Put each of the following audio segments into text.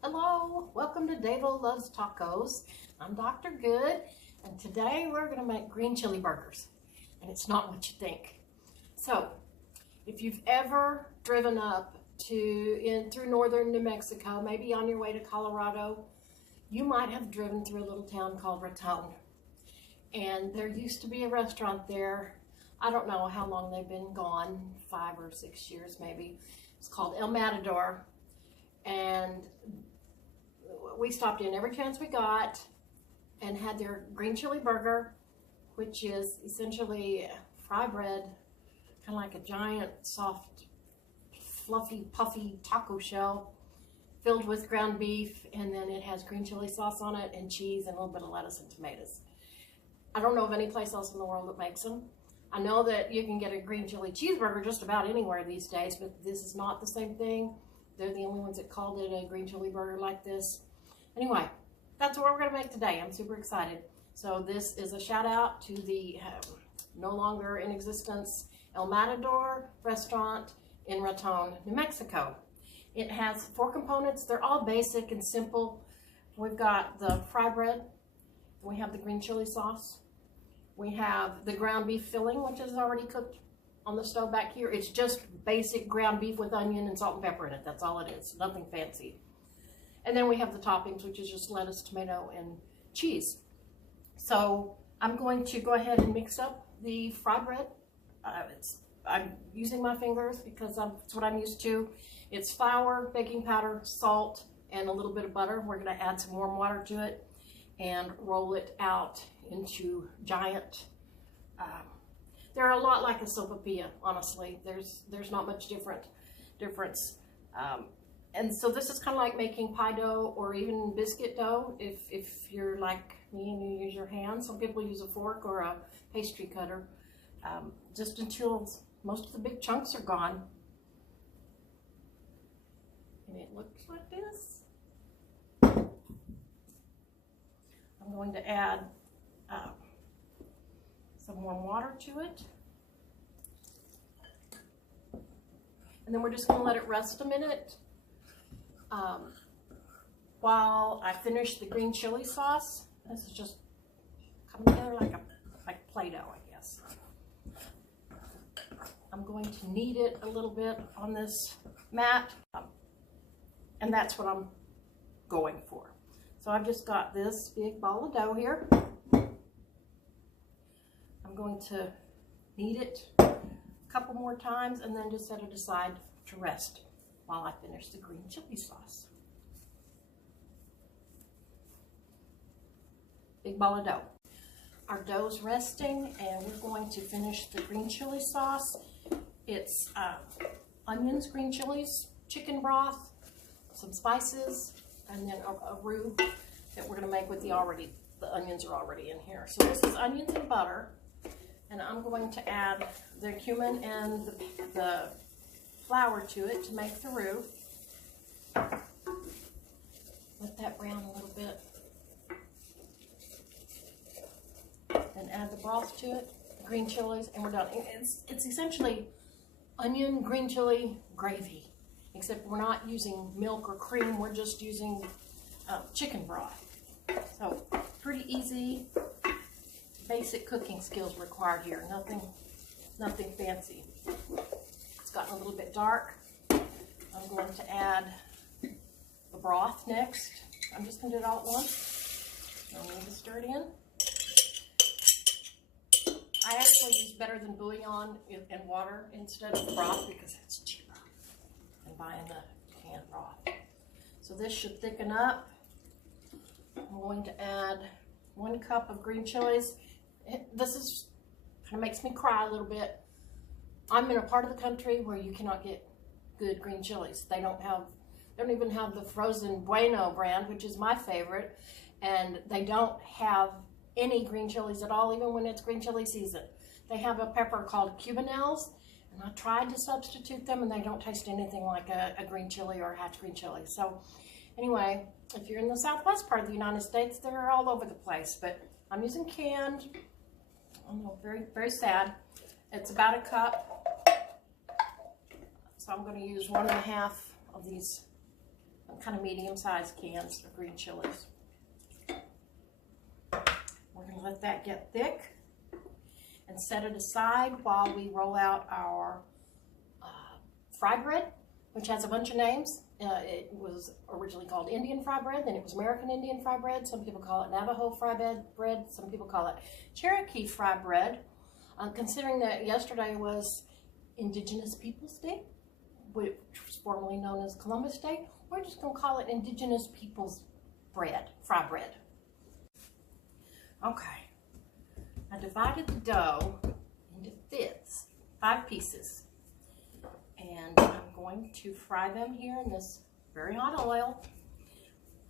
Hello, welcome to Davo Loves Tacos. I'm Dr. Good, and today we're going to make green chili burgers, and it's not what you think. So, if you've ever driven up through northern New Mexico, maybe on your way to Colorado, you might have driven through a little town called Raton, and there used to be a restaurant there. I don't know how long they've been gone, 5 or 6 years maybe. It's called El Matador. And we stopped in every chance we got and had their green chili burger, which is essentially fry bread, kind of like a giant, soft, fluffy, puffy taco shell filled with ground beef, and then it has green chili sauce on it and cheese and a little bit of lettuce and tomatoes. I don't know of any place else in the world that makes them. I know that you can get a green chili cheeseburger just about anywhere these days, but this is not the same thing. They're the only ones that called it a green chili burger like this. Anyway, that's what we're going to make today. I'm super excited. So this is a shout out to the no longer in existence El Matador restaurant in Raton, New Mexico. It has 4 components. They're all basic and simple. We've got the fry bread. We have the green chili sauce. We have the ground beef filling, which is already cooked on the stove back here. It's just basic ground beef with onion and salt and pepper in it. That's all it is, nothing fancy. And then we have the toppings, which is just lettuce, tomato, and cheese. So I'm going to go ahead and mix up the fry bread. I'm using my fingers because that's what I'm used to. It's flour, baking powder, salt, and a little bit of butter. We're going to add some warm water to it and roll it out into giant they're a lot like a sopapailla, honestly. There's not much difference. And so this is kind of like making pie dough or even biscuit dough if you're like me and you use your hands. Some people use a fork or a pastry cutter, just until most of the big chunks are gone. And it looks like this. I'm going to add some warm water to it. And then we're just going to let it rest a minute while I finish the green chili sauce. This is just coming together like Play-Doh, I guess. I'm going to knead it a little bit on this mat, and that's what I'm going for. So I've just got this big ball of dough here. I'm going to knead it a couple more times and then just set it aside to rest while I finish the green chili sauce. Big ball of dough. Our dough's resting, and we're going to finish the green chili sauce. It's onions, green chilies, chicken broth, some spices, and then a roux that we're going to make with the onions are already in here. So this is onions and butter. And I'm going to add the cumin and the flour to it to make the roux. Let that brown a little bit. Then add the broth to it, the green chilies, and we're done. It's essentially onion, green chili, gravy. Except we're not using milk or cream, we're just using chicken broth. So, pretty easy. Basic cooking skills required here. Nothing fancy. It's gotten a little bit dark. I'm going to add the broth next. I'm just going to do it all at once. I need to stir it in. I actually use better than bouillon and water instead of broth because it's cheaper than buying the canned broth. So this should thicken up. I'm going to add 1 cup of green chilies. This is kind of makes me cry a little bit. I'm in a part of the country where you cannot get good green chilies. They don't even have the frozen Bueno brand, which is my favorite, and they don't have any green chilies at all, even when it's green chili season. They have a pepper called Cubanelles, and I tried to substitute them, and they don't taste anything like a green chili or a hatch green chili. So anyway, if you're in the southwest part of the United States, they're all over the place, but I'm using canned. I know, very, very sad. It's about a cup. So I'm going to use 1.5 of these kind of medium-sized cans of green chilies. We're going to let that get thick and set it aside while we roll out our fry bread, which has a bunch of names. It was originally called Indian fry bread, then it was American Indian fry bread. Some people call it Navajo fry bread. Some people call it Cherokee fry bread. Considering that yesterday was Indigenous Peoples Day, which was formerly known as Columbus Day, we're just going to call it Indigenous Peoples bread, fry bread. Okay, I divided the dough into fifths, 5 pieces, and I'm going to fry them here in this very hot oil.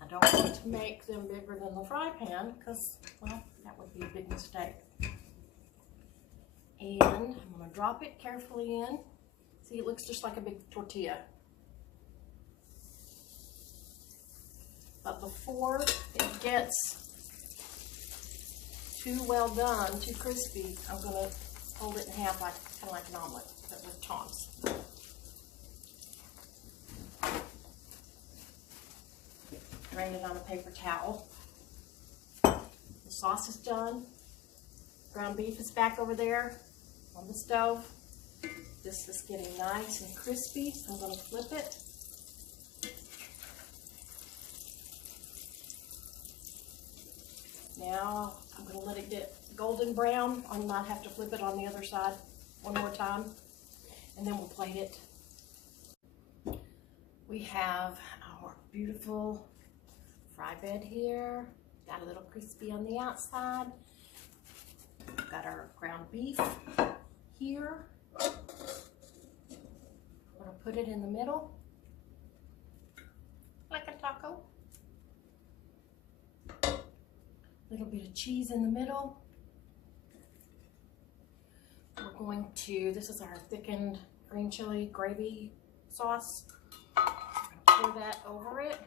I don't want to make them bigger than the fry pan because, well, that would be a big mistake. And I'm going to drop it carefully in. See, it looks just like a big tortilla. But before it gets too well done, too crispy, I'm going to fold it in half, kind of like an omelet, but with tongs. Drain it on a paper towel. The sauce is done. Ground beef is back over there on the stove. This is getting nice and crispy, so I'm going to flip it. Now I'm going to let it get golden brown. I might have to flip it on the other side one more time, and then we'll plate it. We have our beautiful fry bread here. Got a little crispy on the outside. We've got our ground beef here. I'm going to put it in the middle like a taco. A little bit of cheese in the middle. We're going to, this is our thickened green chili gravy sauce. Pour that over it.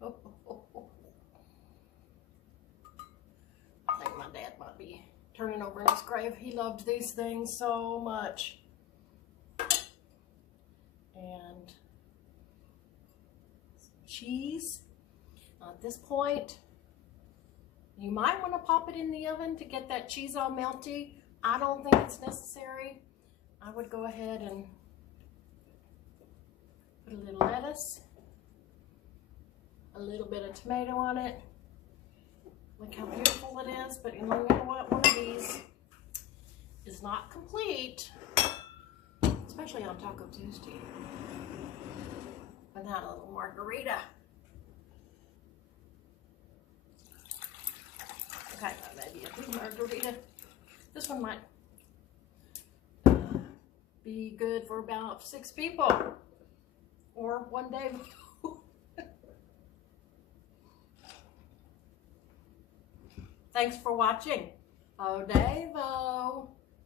Oh, oh, oh, oh. I think my dad might be turning over in his grave. He loved these things so much. And some cheese. At this point, you might want to pop it in the oven to get that cheese all melty. I don't think it's necessary. I would go ahead and put a little lettuce, a little bit of tomato on it. Look how beautiful it is, but you know what? One of these is not complete, especially on Taco Tuesday, without a little margarita. Okay, maybe a big margarita. This one might be good for about 6 people, or one day. Thanks for watching. Oh, Davo.